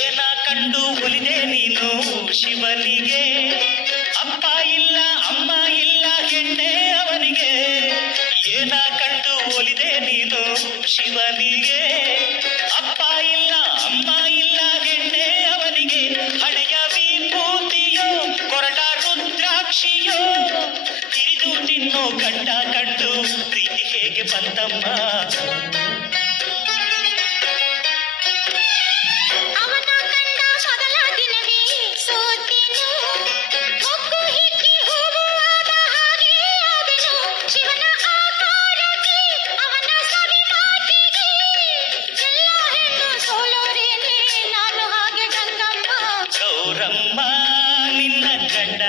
ಏನ ಕಂಡು ಒಲಿದೆ ನೀನು ಶಿವನಿಗೆ, ಅಪ್ಪ ಇಲ್ಲ ಅಮ್ಮ ಇಲ್ಲ ಹೆಣ್ಣೆ ಅವನಿಗೆ. ಏನ ಕಂಡು ಒಲಿದೆ ನೀನು ಶಿವನಿಗೆ, ಅಪ್ಪ ಇಲ್ಲ ಅಮ್ಮ ಇಲ್ಲ ಹೆಣ್ಣೆ ಅವನಿಗೆ. ಹಳೆಯ ವಿಭೂತಿಯೋ ಕೊರಳ ರುದ್ರಾಕ್ಷಿಯೋ ತಿರಿದು ತಿನ್ನೋ ಗಂಡ ಕಂಡು ಪ್ರೀತಿ ಹೇಗೆ ಬಂತಮ್ಮ. ಗೌರಮ್ಮ ನಿನ್ನ ಗಂಡ